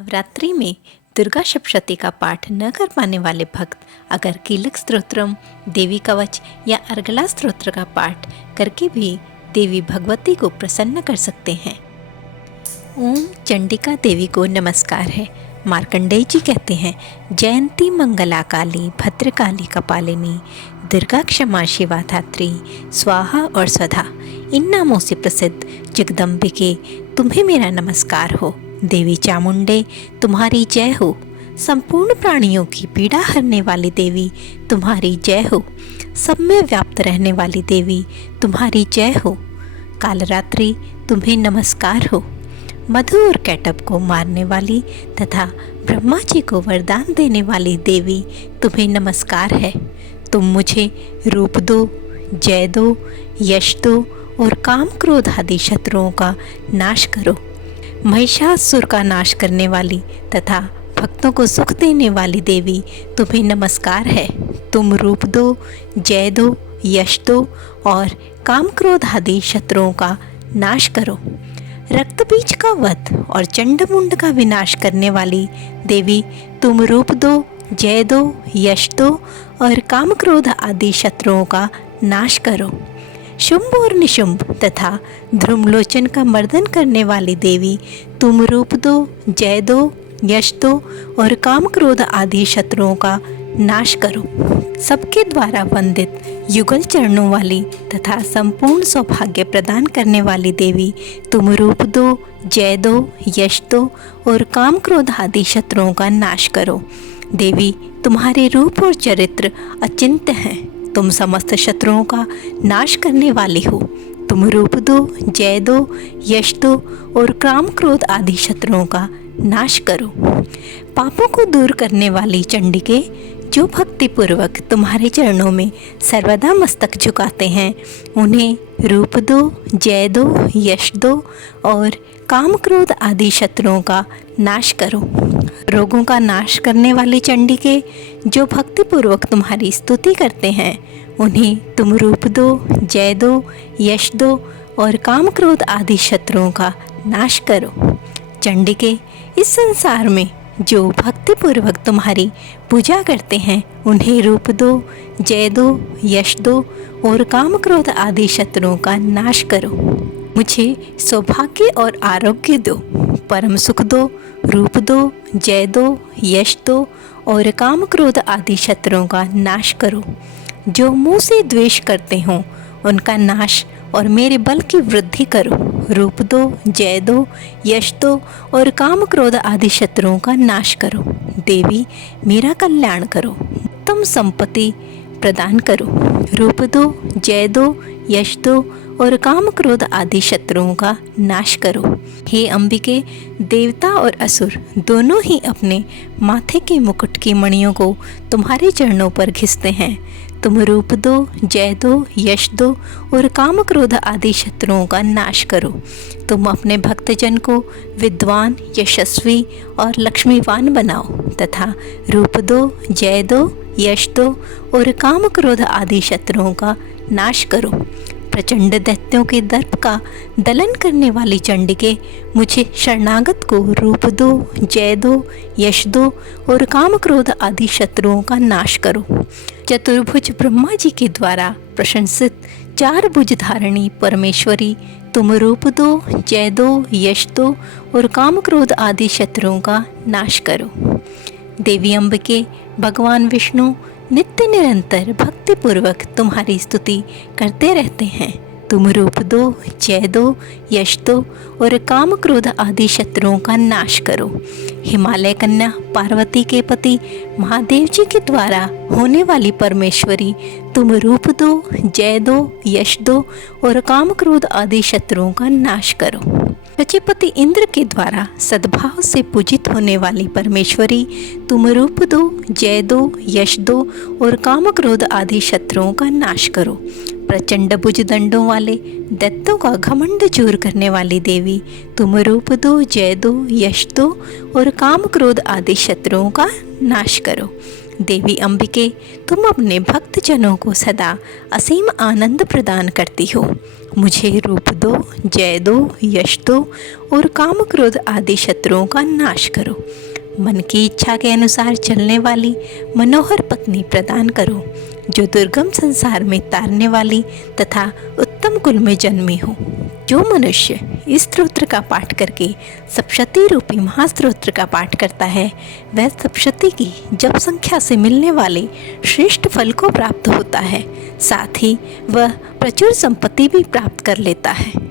नवरात्रि में दुर्गा सप्तशती का पाठ न कर पाने वाले भक्त अगर कीलक स्तोत्रम, देवी कवच या अर्गला स्तोत्र का पाठ करके भी देवी भगवती को प्रसन्न कर सकते हैं। ओम चंडिका देवी को नमस्कार है। मार्कंडेय जी कहते हैं, जयंती मंगला काली भद्रकाली कपालिनी दुर्गा क्षमा शिवा धात्री स्वाहा और स्वधा। इन नामों से प्रसिद्ध जगदम्बिके तुम्हें मेरा नमस्कार हो। देवी चामुंडे तुम्हारी जय हो। संपूर्ण प्राणियों की पीड़ा हरने वाली देवी तुम्हारी जय हो। सब में व्याप्त रहने वाली देवी तुम्हारी जय हो। कालरात्रि तुम्हें नमस्कार हो। मधु और कैटब को मारने वाली तथा ब्रह्मा जी को वरदान देने वाली देवी तुम्हें नमस्कार है। तुम मुझे रूप दो, जय दो, यश दो और काम क्रोध आदि शत्रुओं का नाश करो। महिषासुर का नाश करने वाली तथा भक्तों को सुख देने वाली देवी तुम्हें नमस्कार है। तुम रूप दो, जय दो, यश दो और काम क्रोध आदि शत्रुओं का नाश करो। रक्त बीज का वध और चंडमुंड का विनाश करने वाली देवी तुम रूप दो, जय दो, यश दो और काम क्रोध आदि शत्रुओं का नाश करो। शुंभ और निशुंभ तथा ध्रुमलोचन का मर्दन करने वाली देवी तुम रूप दो, जय दो, यश दो और काम क्रोध आदि शत्रुओं का नाश करो। सबके द्वारा वंदित युगल चरणों वाली तथा संपूर्ण सौभाग्य प्रदान करने वाली देवी तुम रूप दो, जय दो, यश दो और काम क्रोध आदि शत्रुओं का नाश करो। देवी तुम्हारे रूप और चरित्र अचिंत्य हैं। तुम समस्त शत्रुओं का नाश करने वाली हो। तुम रूप दो, जय दो, यश दो और काम क्रोध आदि शत्रुओं का नाश करो। पापों को दूर करने वाली चंडिके, जो भक्ति पूर्वक तुम्हारे चरणों में सर्वदा मस्तक झुकाते हैं, उन्हें रूप दो, जय दो, यश दो और काम क्रोध आदि शत्रुओं का नाश करो। रोगों का नाश करने वाली चंडिके, जो भक्ति पूर्वक तुम्हारी स्तुति करते हैं, उन्हें तुम रूप दो, जय दो, यश दो और काम क्रोध आदि शत्रुओं का नाश करो। चंडिके, इस संसार में जो भक्ति पूर्वक तुम्हारी पूजा करते हैं, उन्हें रूप दो, जय दो, यश दो और काम क्रोध आदि शत्रुओं का नाश करो। मुझे सौभाग्य और आरोग्य दो, परम सुख दो, रूप दो, जय दो, यश दो और काम क्रोध आदि शत्रुओं का नाश करो। जो मुँह से द्वेष करते हों, उनका नाश और मेरे बल की वृद्धि करो। रूप दो, जय दो, यश दो और काम क्रोध आदि शत्रुओं का नाश करो। देवी मेरा कल्याण करो, उत्तम संपत्ति प्रदान करो। रूप दो, जय दो, यश दो और काम क्रोध आदि शत्रुओं का नाश करो। हे अंबिके, देवता और असुर दोनों ही अपने माथे के मुकुट की मणियों को तुम्हारे चरणों पर घिसते हैं। तुम रूप दो, जय दो, यश दो और काम क्रोध आदि शत्रुओं का नाश करो। तुम अपने भक्तजन को विद्वान, यशस्वी और लक्ष्मीवान बनाओ तथा रूप दो, जय दो, यश दो और काम क्रोध आदि शत्रुओं का नाश करो। प्रचंड दैत्यों के दर्प का दलन करने वाली चंडिके, मुझे शरणागत को रूप दो, जय दो, यश दो और काम क्रोध आदि शत्रुओं का नाश करो। चतुर्भुज ब्रह्मा जी के द्वारा प्रशंसित चार भुज धारिणी परमेश्वरी, तुम रूप दो, जय दो, यश दो और काम क्रोध आदि शत्रुओं का नाश करो। देवी अम्बिके, भगवान विष्णु नित्य निरंतर भक्ति पूर्वक तुम्हारी स्तुति करते रहते हैं। तुम रूप दो, जय दो, यश दो और काम क्रोध आदि शत्रुओं का नाश करो। हिमालय कन्या पार्वती के पति महादेव जी के द्वारा होने वाली परमेश्वरी, तुम रूप दो, जय दो, यश दो और काम क्रोध आदि शत्रुओं का नाश करो। प्रजापति इंद्र के द्वारा सद्भाव से पूजित होने वाली परमेश्वरी, तुम रूप दो, जय दो, यश दो और काम क्रोध आदि शत्रुओं का नाश करो। प्रचंड भुज दंडों वाले दैत्यों का घमंड चूर करने वाली देवी, तुम रूप दो, जय दो, यश दो और काम क्रोध आदि शत्रुओं का नाश करो। देवी अंबिके, तुम अपने भक्तजनों को सदा असीम आनंद प्रदान करती हो। मुझे रूप दो, जय दो, यश दो और काम क्रोध आदि शत्रुओं का नाश करो। मन की इच्छा के अनुसार चलने वाली मनोहर पत्नी प्रदान करो, जो दुर्गम संसार में तारने वाली तथा उत्तम कुल में जन्मी हो। जो मनुष्य इस स्तोत्र का पाठ करके सप्तशती रूपी महास्तोत्र का पाठ करता है, वह सप्तशती की जप संख्या से मिलने वाले श्रेष्ठ फल को प्राप्त होता है। साथ ही वह प्रचुर संपत्ति भी प्राप्त कर लेता है।